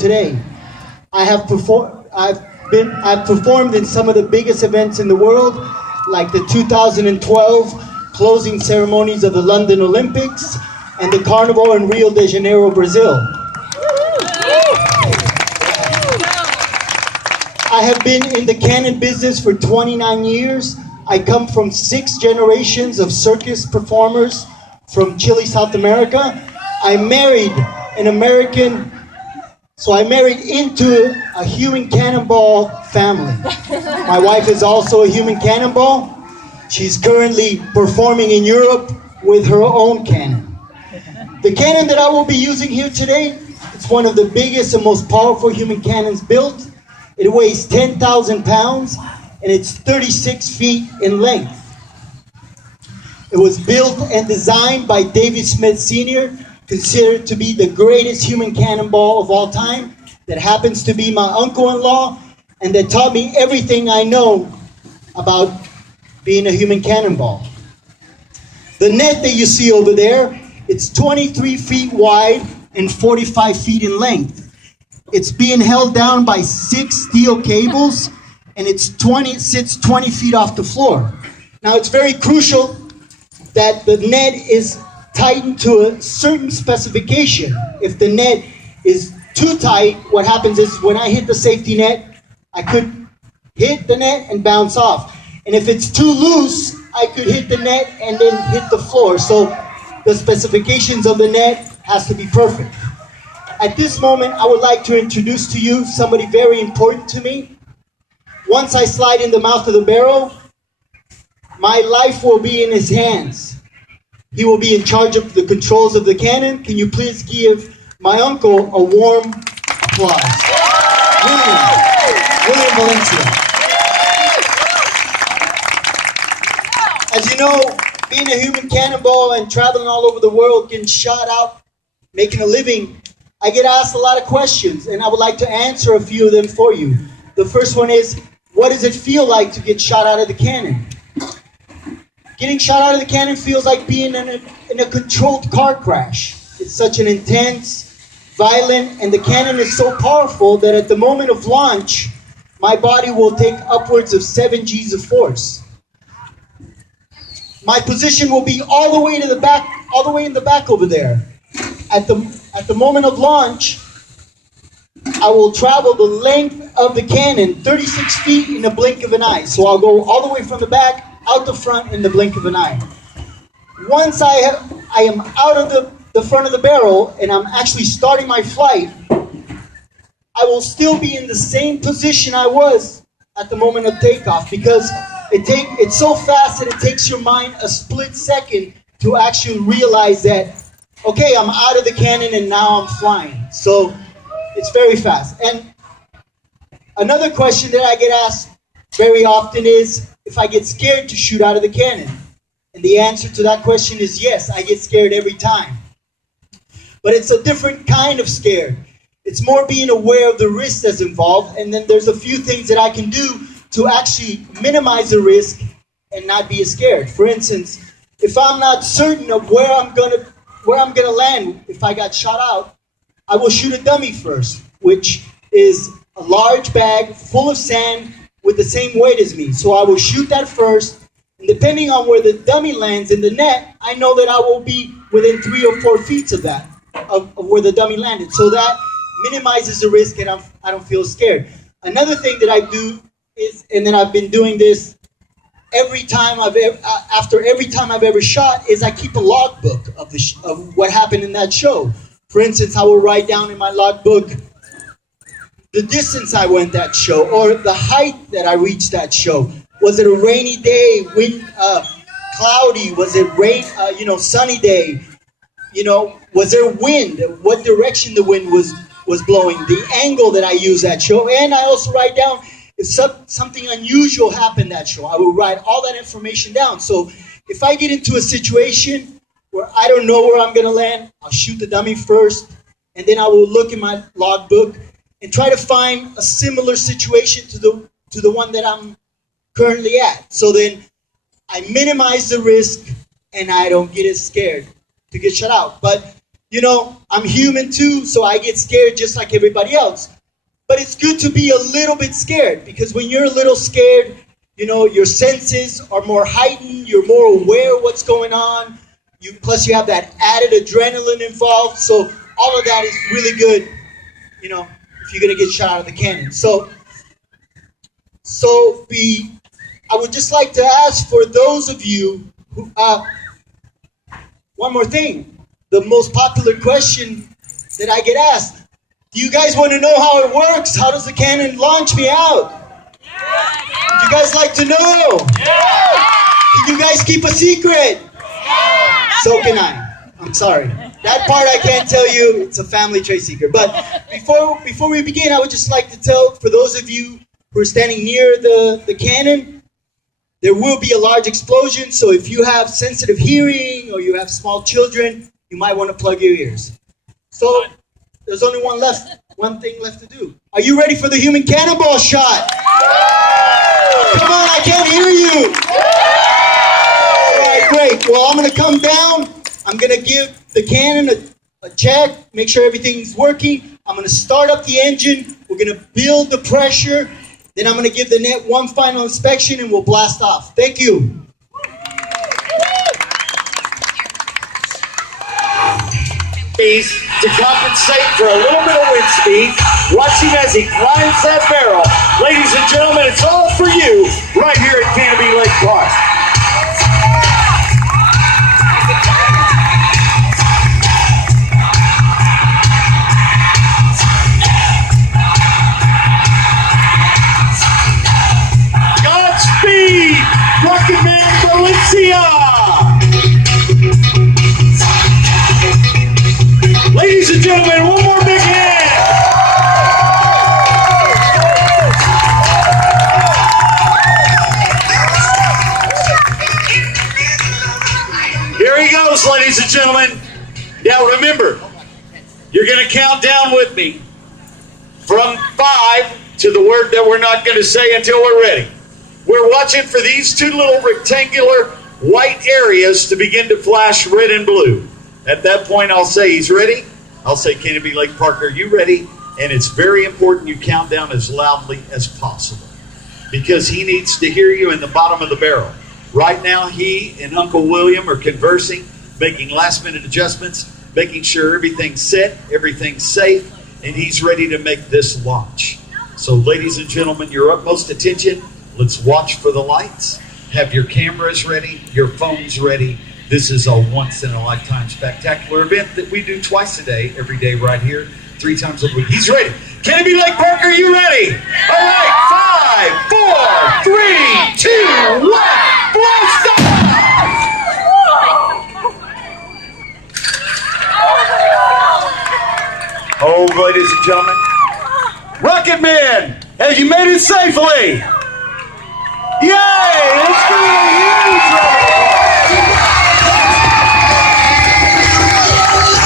today. I've performed in some of the biggest events in the world, like the 2012 closing ceremonies of the London Olympics and the Carnival in Rio de Janeiro, Brazil. I have been in the cannon business for 29 years. I come from 6 generations of circus performers from Chile, South America. I married into a human cannonball family. My wife is also a human cannonball. She's currently performing in Europe with her own cannon. The cannon that I will be using here today, it's one of the biggest and most powerful human cannons built. It weighs 10,000 pounds and it's 36 feet in length. It was built and designed by David Smith Sr., considered to be the greatest human cannonball of all time, that happens to be my uncle-in-law, and that taught me everything I know about being a human cannonball. The net that you see over there, it's 23 feet wide and 45 feet in length. It's being held down by 6 steel cables, and it sits 20 feet off the floor. Now, it's very crucial that the net is tightened to a certain specification. If the net is too tight, what happens is when I hit the safety net, I could hit the net and bounce off. And if it's too loose, I could hit the net and then hit the floor. So the specifications of the net has to be perfect. At this moment, I would like to introduce to you somebody very important to me. Once I slide in the mouth of the barrel, my life will be in his hands. He will be in charge of the controls of the cannon. Can you please give my uncle a warm applause? William Valencia. As you know, being a human cannonball and traveling all over the world, getting shot out, making a living, I get asked a lot of questions, and I would like to answer a few of them for you. The first one is, what does it feel like to get shot out of the cannon? Getting shot out of the cannon feels like being in a controlled car crash. It's such an intense, violent, and the cannon is so powerful that at the moment of launch, my body will take upwards of 7 G's of force. My position will be all the way to the back, all the way in the back over there. At the moment of launch, I will travel the length of the cannon, 36 feet in a blink of an eye. So I'll go all the way from the back out the front in the blink of an eye. Once I am out of the front of the barrel and I'm actually starting my flight, I will still be in the same position I was at the moment of takeoff, because it's so fast that it takes your mind a split second to actually realize that, okay, I'm out of the cannon and now I'm flying. So it's very fast. And another question that I get asked very often is if I get scared to shoot out of the cannon. And the answer to that question is yes, I get scared every time. But it's a different kind of scared. It's more being aware of the risk that's involved, and then there's a few things that I can do to actually minimize the risk and not be as scared. For instance, if I'm not certain of where I'm gonna land if I got shot out, I will shoot a dummy first, which is a large bag full of sand with the same weight as me. So I will shoot that first, and depending on where the dummy lands in the net, I know that I will be within 3 or 4 feet of that, of where the dummy landed. So that minimizes the risk and I don't feel scared. Another thing that I do is, and then I've been doing this after every time I've ever shot, is I keep a logbook of what happened in that show. For instance, I will write down in my logbook the distance I went that show, or the height that I reached that show. Was it a rainy day, cloudy? Was it sunny day? Was there wind? What direction the wind was blowing? The angle that I used that show. And I also write down if something unusual happened that show. I will write all that information down. So if I get into a situation where I don't know where I'm going to land, I'll shoot the dummy first, and then I will look in my logbook and try to find a similar situation to the one that I'm currently at. So then I minimize the risk and I don't get as scared to get shut out. But You know, I'm human too, so I get scared just like everybody else. But it's good to be a little bit scared, because when you're a little scared, you know, your senses are more heightened, you're more aware of what's going on. Plus you have that added adrenaline involved, so all of that is really good, you know, if you're gonna get shot out of the cannon. I would just like to ask for those of you who, one more thing. The most popular question that I get asked, do you guys want to know how it works? How does the cannon launch me out? Would you guys like to know? Can you guys keep a secret? So can I. I'm sorry. That part I can't tell you. It's a family trade secret. But before we begin, I would just like to tell, for those of you who are standing near the cannon, there will be a large explosion. So if you have sensitive hearing or you have small children, you might want to plug your ears. So there's only one thing left to do. Are you ready for the human cannonball shot? Come on, I can't hear you. All right, great. Well, I'm going to come down. I'm going to give the cannon a check, make sure everything's working. I'm going to start up the engine. We're going to build the pressure. Then I'm going to give the net one final inspection and we'll blast off. Thank you. To compensate for a little bit of wind speed. Watch him as he climbs that barrel. Ladies and gentlemen, it's all for you right here at Cannonball Lake Park. Godspeed, Rocketman, Valencia! Ladies and gentlemen, one more big hand! Here he goes, ladies and gentlemen. Now remember, you're going to count down with me from 5 to the word that we're not going to say until we're ready. We're watching for these two little rectangular white areas to begin to flash red and blue. At that point, I'll say he's ready. I'll say, Cannonball Lake Park, are you ready? And it's very important you count down as loudly as possible, because he needs to hear you in the bottom of the barrel. Right now, he and Uncle William are conversing, making last-minute adjustments, making sure everything's set, everything's safe, and he's ready to make this launch. So, ladies and gentlemen, your utmost attention. Let's watch for the lights. Have your cameras ready, your phones ready. This is a once-in-a-lifetime spectacular event that we do twice a day, every day right here, 3 times a week. He's ready. Cannonball Lake Park, are you ready? All right, 5, 4, 3, 2, 1, blast off! Oh, ladies and gentlemen, Rocketman, have you made it safely?